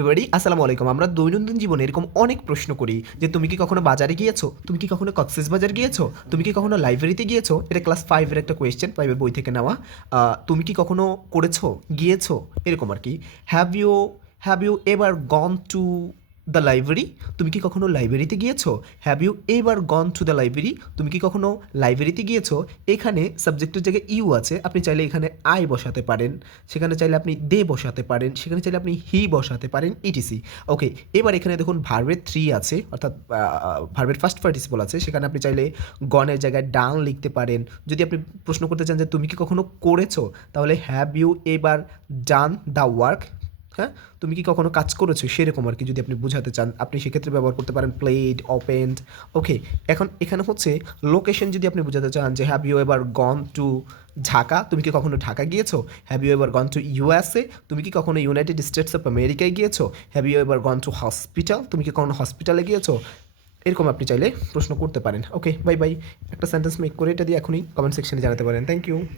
এবারে আসসালামু আলাইকুম। আমরা দৈনন্দিন জীবনে এরকম অনেক প্রশ্ন করি যে, তুমি কি কখনো বাজারে গিয়েছো? তুমি কি কখনো কক্সেস বাজার গিয়েছো? তুমি কি কখনো লাইব্রেরিতে গিয়েছো? এটা ক্লাস ফাইভের একটা কোয়েশ্চেন ফাইভের বই থেকে নেওয়া। তুমি কি কখনো করেছ? গিয়েছো? এরকম আর কি have you have you ever gone to the library তুমি কি কখনো লাইব্রেরিতে গিয়েছো? Have you ever gone to the library তুমি কি কখনো লাইব্রেরিতে গিয়েছো? এখানে সাবজেক্টের জায়গায় ইউ আছে। আপনি চাইলে এখানে আই বসাতে পারেন। সেখানে চাইলে আপনি দে বসাতে পারেন। সেখানে চাইলে আপনি হি বসাতে পারেন। ইটিসি ওকে এবার এখানে দেখুন ভার্বের থ্রি আছে। অর্থাৎ ভার্বের ফার্স্ট পার্টিসিপল আছে। সেখানে আপনি চাইলে গনের জায়গায় ডান লিখতে পারেন। যদি আপনি প্রশ্ন করতে চান যে তুমি কি কখনো করেছ? তাহলে হ্যাভ ইউ এবার ডান দ্য ওয়ার্ক হ্যাঁ? তুমি কি কখনো কাজ করেছ? সেরকম আর কি যদি আপনি বোঝাতে চান। আপনি সেক্ষেত্রে ব্যবহার করতে পারেন প্লেড ওপেন্ড ওকে এখন এখানে হচ্ছে লোকেশন যদি আপনি বোঝাতে চান যে have you ever gone to Dhaka? তুমি কি কখনো ঢাকা গিয়েছো? Have you ever gone to USA তুমি কি কখনো ইউনাইটেড স্টেটস অফ আমেরিকায় গিয়েছো? Have you ever gone to hospital তুমি কি কখনো হসপিটালে গিয়েছো? এরকম আপনি চাইলে প্রশ্ন করতে পারেন ওকে বাই বাই একটা সেন্টেন্স মেক করে এটা দিয়ে এখনই কমেন্ট সেকশনে জানাতে পারেন। Thank you